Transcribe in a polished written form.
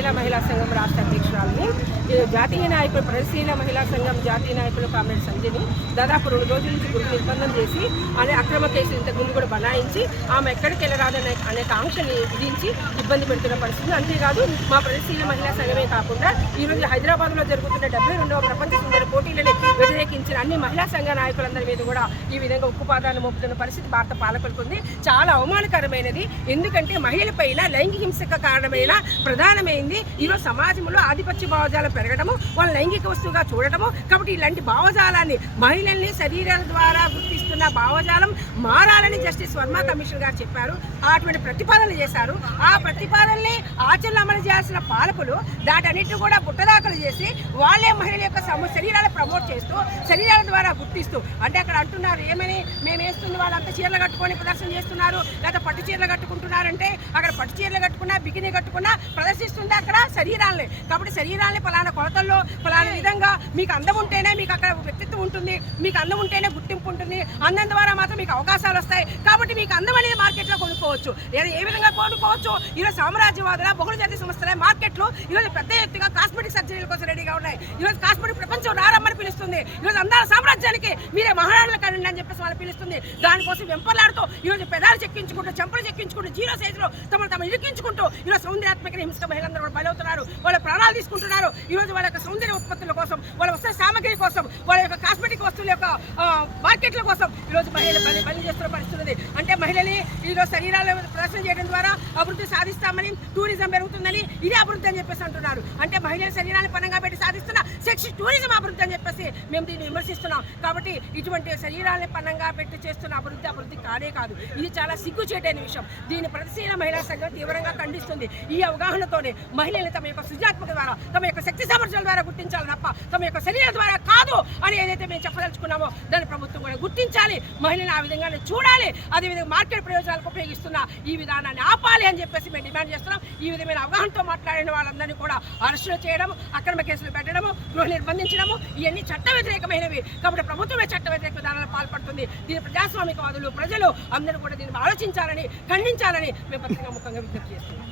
ప్రగతిశీల మహిళా సంఘం రాష్ట్ర అధ్యక్షురాలని. జాతీయ నాయకులు ప్రగతిశీల మహిళా సంఘం జాతీయ నాయకులు కామ్రేడ్ సంజయ్ని దాదాపు 2 రోజుల నుంచి గురు నిర్బంధం చేసి అక్రమ కేసులు ఇంతకుముందు కూడా బనాయించి ఆమె ఎక్కడికి వెళ్ళరాదనే అనేక ఆంక్షని విధించి ఇబ్బంది పెడుతున్న పరిస్థితులు. అంతేకాదు మా ప్రగతిశీల మహిళా సంఘమే కాకుండా ఈరోజు హైదరాబాద్లో జరుగుతున్న 72వ ప్రపంచ సుందర పోటీలని వ్యతిరేకించిన అన్ని మహిళా సంఘ నాయకులందరి మీద కూడా ఈ విధంగా ఉక్కుపాదాన్ని మోపుతున్న పరిస్థితి భారత పాలకులకు ఉంది. చాలా అవమానకరమైనది. ఎందుకంటే మహిళలపైన లైంగిక హింసకు కారణమైన ప్రధానమైంది ఈరోజు సమాజంలో ఆధిపత్య భావజాలం పెరగడము, వాళ్ళ లైంగిక వస్తువుగా చూడటము. కాబట్టి ఇలాంటి భావజాలాన్ని మహిళల్ని శరీరాల ద్వారా గుర్తిస్తున్న భావజాలం మారాలని జస్టిస్ వర్మ కమిషన్ గారు చెప్పారు. అటువంటి ప్రతిపాదనలు చేశారు. ఆ ప్రతిపాదనల్ని ఆచరణలో అమలు చేయాల్సిన పాలకులు దాటన్నిటిని కూడా బుట్టదాఖలు చేసి వాళ్ళే మహిళల యొక్క శరీరాలు ప్రమోట్ చేస్తూ శరీరాల ద్వారా గుర్తిస్తూ అంటే అక్కడ అంటున్నారు ఏమని మేము వేస్తుంది వాళ్ళంతా చీరలు కట్టుకొని ప్రదర్శన చేస్తున్నారు, లేదా పట్టు చీరలు కట్టుకుంటున్నారంటే అక్కడ పట్టు చీరలు కట్టుకున్నా బికినీ కట్టుకున్నా ప్రదర్శిస్తుంది అక్కడ శరీరాలని. కాబట్టి శరీరాలని ఫలానా కొలతల్లో ఫలానా విధంగా మీకు అందం ఉంటేనే మీకు అక్కడ వ్యక్తిత్వం ఉంటుంది, మీకు అందం ఉంటేనే గుర్తింపు ఉంటుంది, అందం ద్వారా మాత్రం మీకు అవకాశాలు వస్తాయి. కాబట్టి మీకు అందం అనేది మార్కెట్లో కొనుక్కోవచ్చు. ఏ విధంగా కొనుక్కోవచ్చు? ఈరోజు సామ్రాజ్యవాదుల బహుళజాతి సంస్థల మార్కెట్లు ఈరోజు పెద్ద ఎత్తుగా కాస్మెటిక్ సర్జరీల కోసం రెడీగా ఉన్నాయి. ఈరోజు కాస్మెటిక్ ప్రపంచం రారమ్మని పిలుస్తుంది. ఈరోజు అందాల సామ్రాజ్యానికి మీరే మహారాణుల కండి అని చెప్పేసి వాళ్ళు పిలుస్తుంది. దానికోసం వెంపర్లాడుతూ ఈరోజు పెదాలు చెక్కించుకుంటూ చెంపలు చెక్కించుకుంటూ 0 సైజులో తమను ఇరికించుకుంటూ ఈరోజు సౌందర్యాత్మక హింసక మహిళలందరూ కూడా బలవుతున్నారు. వాళ్ళ ప్రాణాలు తీసుకుంటున్నారు. ఈరోజు వాళ్ళ యొక్క సౌందర్య ఉత్పత్తుల కోసం, వాళ్ళ వస్త్ర సామగ్రి కోసం, వాళ్ళ యొక్క కాస్మెటిక్ వస్తువుల యొక్క మార్కెట్ల కోసం ఈరోజు మహిళలు బలి చేస్తున్న పరిస్థితి. అంటే మహిళని ఈరోజు శరీరాలు ప్రదర్శన చేయడం ద్వారా అభివృద్ధి సాధిస్తామని, టూరిజం పెరుగుతుందని, ఇదే అభివృద్ధి అని చెప్పేసి అంటున్నారు. అంటే మహిళల శరీరాన్ని పనంగా పెట్టి సాధిస్తున్న సెక్స్ టూరిజం అభివృద్ధి అని చెప్పేసి మేము దీన్ని విమర్శిస్తున్నాం. కాబట్టి ఇటువంటి శరీరాన్ని పనంగా పెట్టి చేస్తున్న అభివృద్ధి కానే కాదు. ఇది చాలా సిగ్గుచేటైన విషయం. దీన్ని ప్రగతిశీల మహిళా సంఘం తీవ్రంగా ఖండిస్తుంది. ఈ అవగాహనతోనే మహిళలు తమ యొక్క సృజనాత్మక ద్వారా, తమ యొక్క శక్తి సామర్థ్యాల ద్వారా గుర్తించాలి తప్ప తమ యొక్క శరీరం ద్వారా కాదు అని ఏదైతే మేము చెప్పదలుచుకున్నామో దాన్ని ప్రభుత్వం కూడా గుర్తించాలి. మహిళలు ఆ విధంగా చూడాలి. అదేవిధంగా మార్కెట్ ప్రయోజనాలకు ఉపయోగిస్తున్న ఈ విధానాన్ని ఆపాలి అని చెప్పేసి మేము డిమాండ్ చేస్తున్నాం. ఈ విధమైన అవగాహనతో మాట్లాడిన వాళ్ళందరినీ కూడా అరెస్టులు చేయడం, అక్రమ కేసులు పెట్టడము, గృహ నిర్బంధించడము ఇవన్నీ చట్ట వ్యతిరేకమైనవి. కాబట్టి ప్రభుత్వమే చట్ట వ్యతిరేక విధానాలు పాల్పడుతుంది. దీని ప్రజాస్వామికవాదులు ప్రజలు అందరూ కూడా దీన్ని ఆలోచించాలని, ఖండించాలని మేము పత్రికా ముఖంగా విజ్ఞప్తి చేస్తున్నాం.